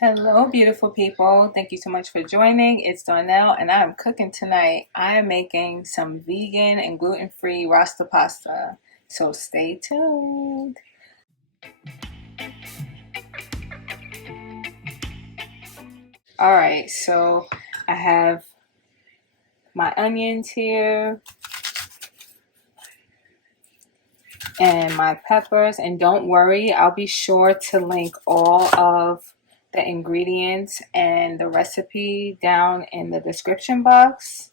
Hello, beautiful people. Thank you so much for joining. It's Darnell, and I am cooking tonight. I am making some vegan and gluten-free Rasta pasta. So stay tuned. All right, so I have my onions here and my peppers. And don't worry, I'll be sure to link all of the ingredients and the recipe down in the description box.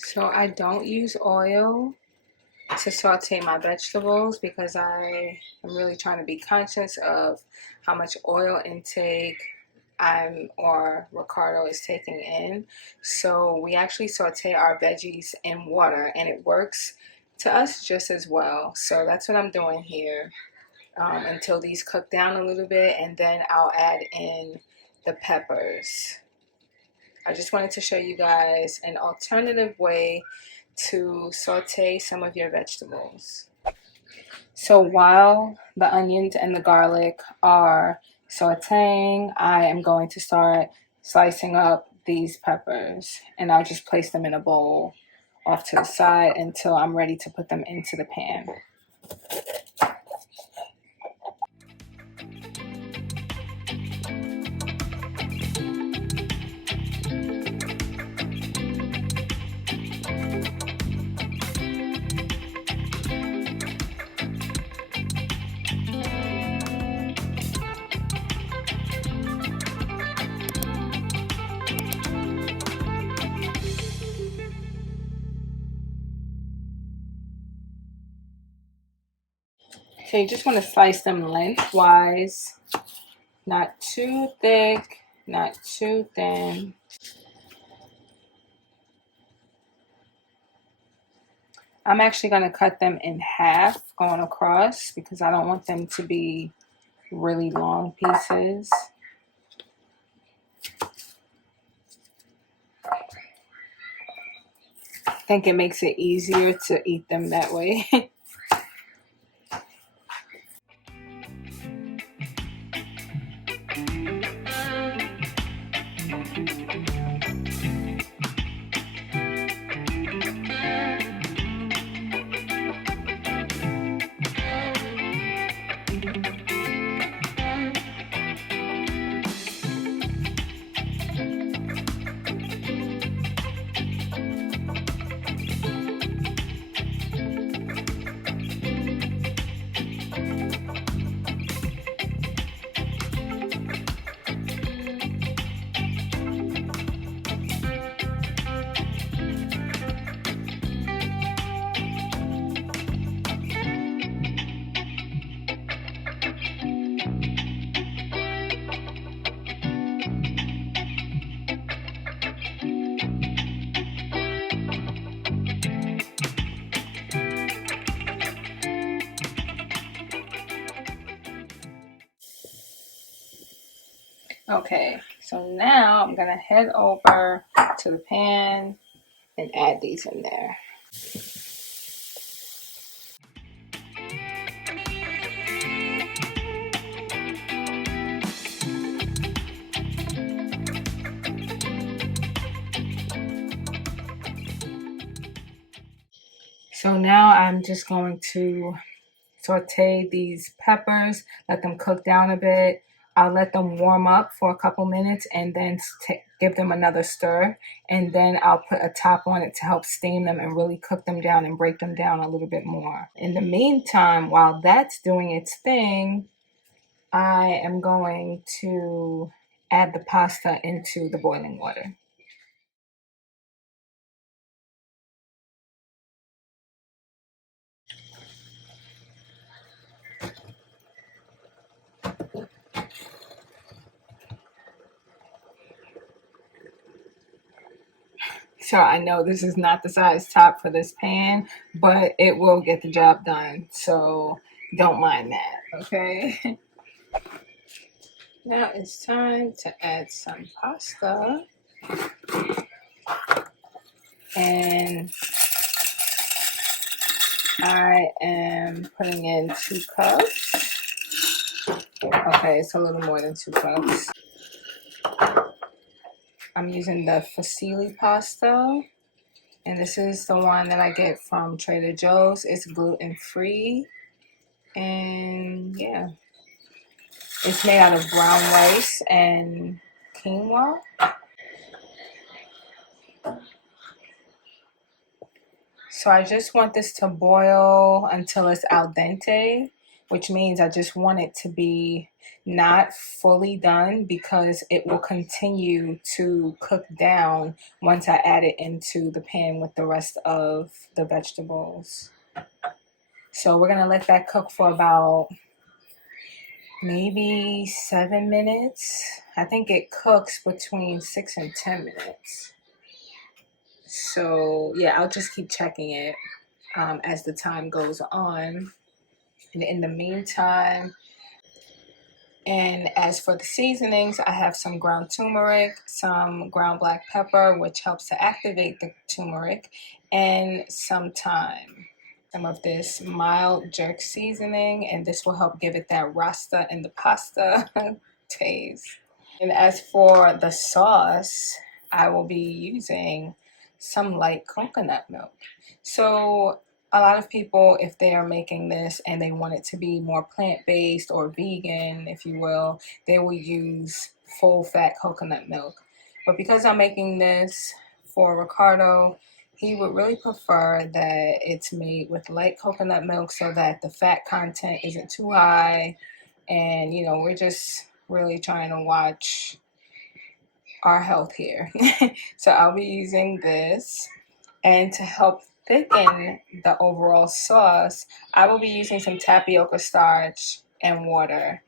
So I don't use oil to saute my vegetables because I am really trying to be conscious of how much oil intake or Ricardo is taking in. So we actually saute our veggies in water and it works to us just as well. So that's what I'm doing here until these cook down a little bit, and then I'll add in the peppers. I just wanted to show you guys an alternative way to saute some of your vegetables. So while the onions and the garlic are sauteing, I am going to start slicing up these peppers, and I'll just place them in a bowl off to the side until I'm ready to put them into the pan. So you just want to slice them lengthwise, not too thick, not too thin. I'm actually going to cut them in half going across because I don't want them to be really long pieces. I think it makes it easier to eat them that way. Okay, so now I'm gonna head over to the pan and add these in there. So now I'm just going to saute these peppers, let them cook down a bit. I'll let them warm up for a couple minutes and then give them another stir. And then I'll put a top on it to help steam them and really cook them down and break them down a little bit more. In the meantime, while that's doing its thing, I am going to add the pasta into the boiling water. So I know this is not the size top for this pan, but it will get the job done. So don't mind that, okay? Now it's time to add some pasta. And I am putting in 2 cups. Okay, it's a little more than 2 cups. I'm using the fusilli pasta. And this is the one that I get from Trader Joe's. It's gluten-free. And yeah, it's made out of brown rice and quinoa. So I just want this to boil until it's al dente, which means I just want it to be not fully done because it will continue to cook down once I add it into the pan with the rest of the vegetables. So we're gonna let that cook for about maybe 7 minutes. I think it cooks between 6 and 10 minutes. So yeah, I'll just keep checking it as the time goes on. And in the meantime, and as for the seasonings, I have some ground turmeric, some ground black pepper, which helps to activate the turmeric, and some thyme. Some of this mild jerk seasoning, and this will help give it that Rasta in the pasta taste. And as for the sauce, I will be using some light coconut milk. So a lot of people, if they are making this and they want it to be more plant-based or vegan, if you will, they will use full-fat coconut milk. But because I'm making this for Ricardo, he would really prefer that it's made with light coconut milk so that the fat content isn't too high. And, you know, we're just really trying to watch our health here. So I'll be using this. And to help thicken the overall sauce, I will be using some tapioca starch and water.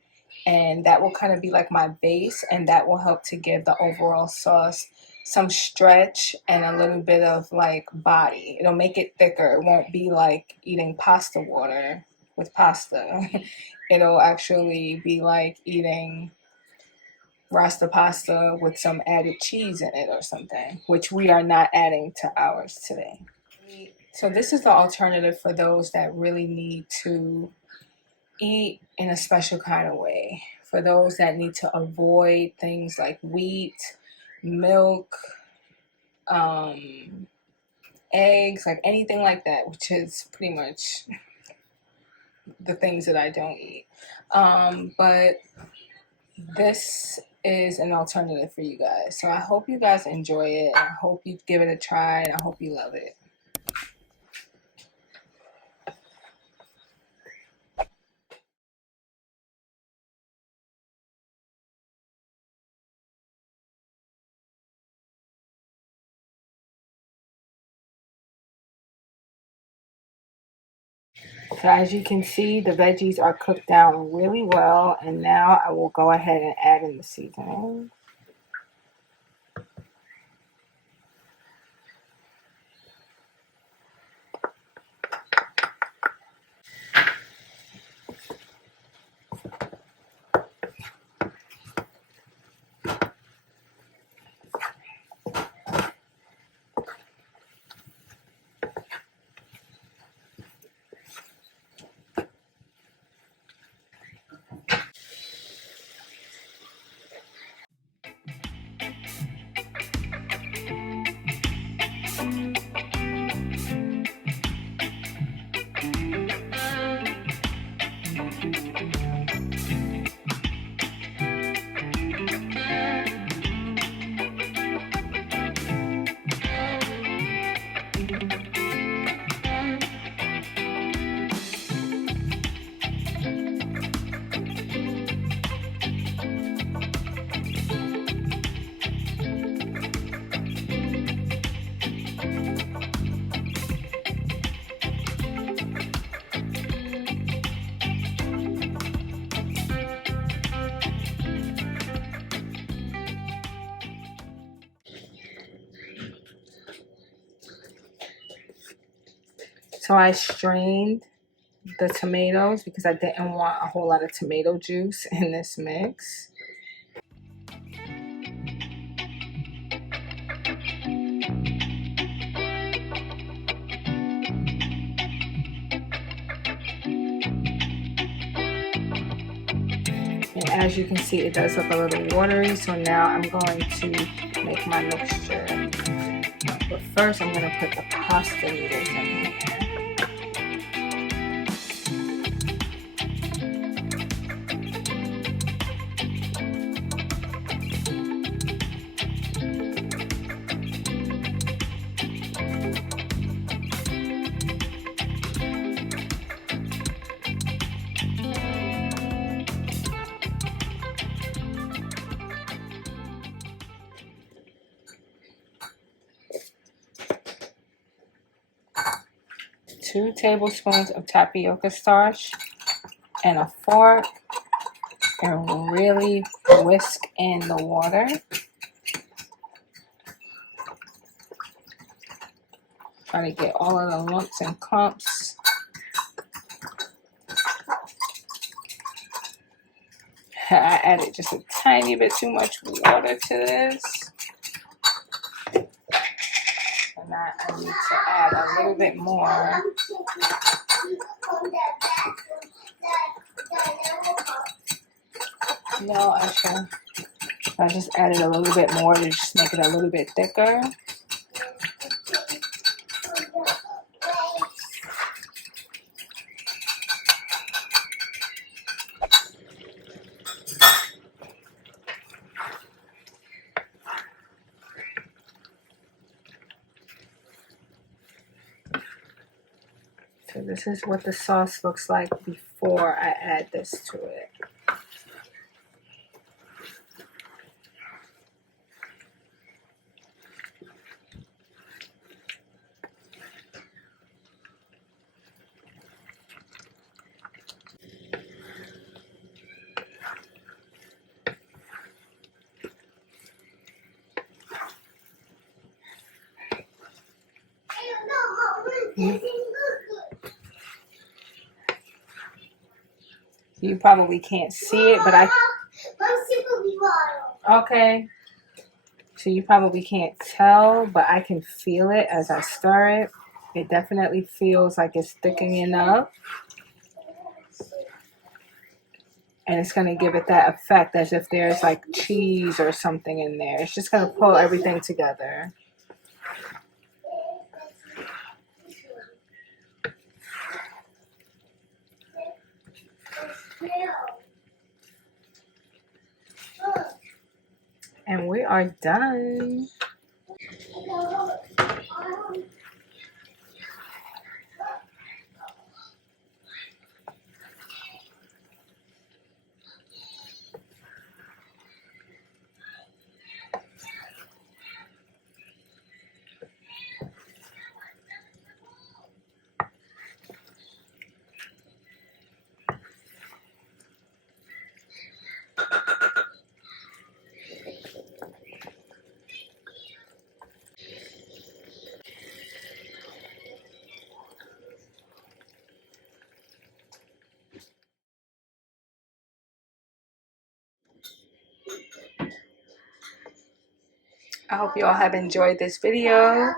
And that will kind of be like my base, and that will help to give the overall sauce some stretch and a little bit of like body. It'll make it thicker. It won't be like eating pasta water with pasta. It'll actually be like eating Rasta pasta with some added cheese in it or something, which we are not adding to ours today. So this is the alternative for those that really need to eat in a special kind of way. For those that need to avoid things like wheat, milk, eggs, like anything like that, which is pretty much the things that I don't eat. But this is an alternative for you guys. So I hope you guys enjoy it. I hope you give it a try, and I hope you love it. So as you can see, the veggies are cooked down really well, and now I will go ahead and add in the seasoning. So I strained the tomatoes because I didn't want a whole lot of tomato juice in this mix. And as you can see, it does look a little watery, so now I'm going to make my mixture. But first I'm going to put the pasta noodles in here. Two tablespoons of tapioca starch and a fork, and really whisk in the water. Try to get all of the lumps and clumps. I added just a tiny bit too much water to this. And now I need to add a little bit more. No, I just added a little bit more to just make it a little bit thicker. So this is what the sauce looks like before I add this to it. You probably can't see it, but okay. So you probably can't tell, but I can feel it as I stir it. It definitely feels like it's thickening up. And it's going to give it that effect as if there's like cheese or something in there. It's just going to pull everything together. And we are done. I hope you all have enjoyed this video,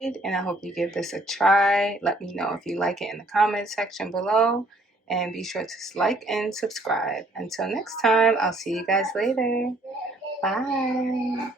and I hope you give this a try. Let me know if you like it in the comment section below, and be sure to like and subscribe. Until next time, I'll see you guys later. Bye.